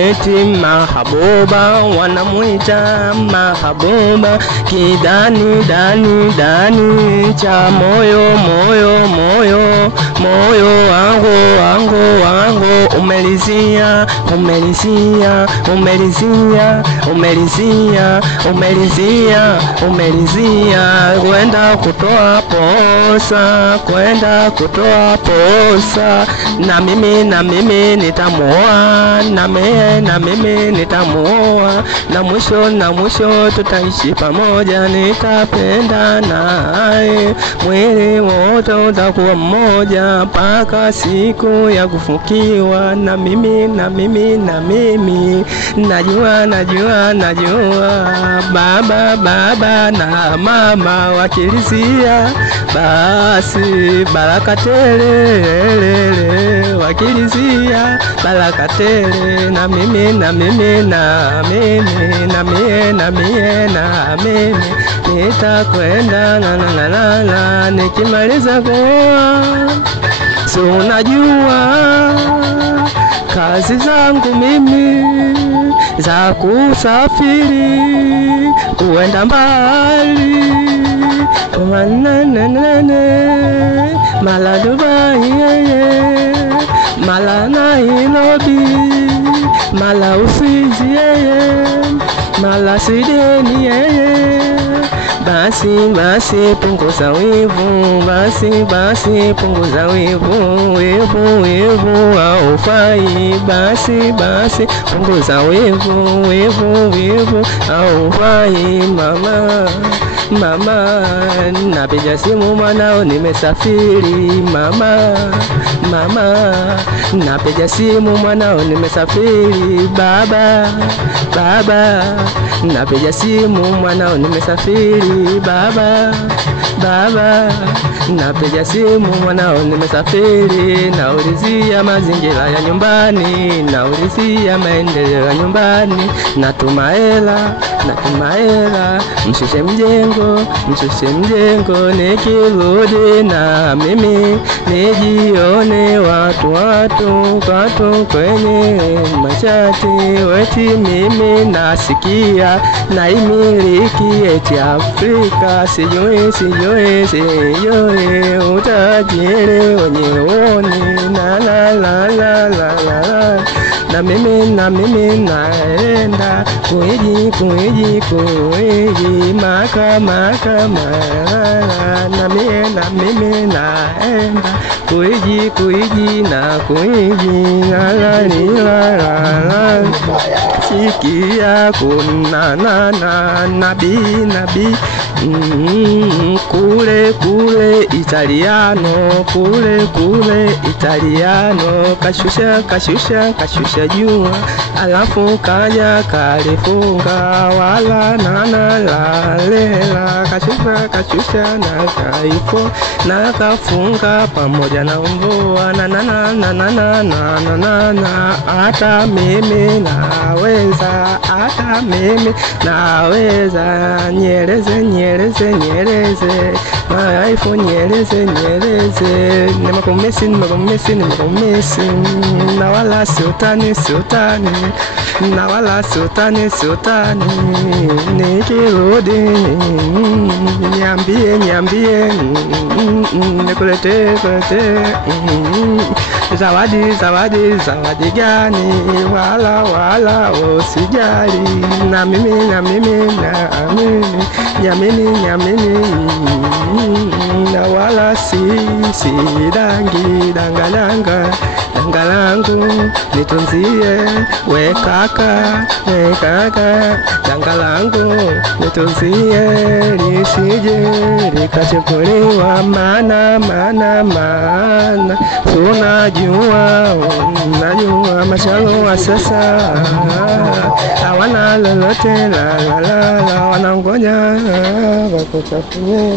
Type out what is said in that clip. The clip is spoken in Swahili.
Eti mahabuba wanamuita mahabuba, kidani dani cha moyo wangu umelizia kwenda kutoa posa, na mimi nitamuoa, na mimi nitamuoa, na mwisho tutaishi pamoja, nitapenda naye, mwili wote utakuwa mmoja mpaka siku ya kufukiwa. Na mimi najua baba na mama wakilizia, basi baraka tele wakilizia, baraka tele. Na mimi nitakwenda na nikimaliza kuoa. So unajua kazi zangu mimi za kusafiri kuenda mbali, mala Dubai, mala Nairobi, mala Uswisi, mala Sweden, basi punguza wivu, basi punguza wivu haufai, basi punguza wivu haufai. Mama napiga simu mwanao nimesafiri, mama napiga simu mwanao nimesafiri, baba napiga simu mwanao nimesafiri, baba napiga simu mwanao nimesafiri. Naulizia mazingira ya nyumbani, naulizia maendeleo ya nyumbani, natuma hela, mshushe mjengo, nikirudi na mimi nijione watu kwenye mashati. Weti mimi nasikia naimiliki eti Afrika, sijui utajiri wenye uoni, na mimi naenda kuiji maka, na mimi naenda kuiji sikia kuna nabii kule Italiano, kashusha jua, alafu kaja kalifunga, wala lela, kashusha na kaifo na kafunga pamoja na mvua, hata mimi naweza, nyeleze maifu, nyeleze nimekumisi, na wala sultani, na wala sultani, nikirudi niambie nikulete zawadi gani, wala usijali, na mimi nyamini, na wala si danga langu nitunzie, we kaka danga langu nitunzie, lisije likachukuliwa, maana unajua mashalo wa sasa hawana lolote, wanangoja wakutafie.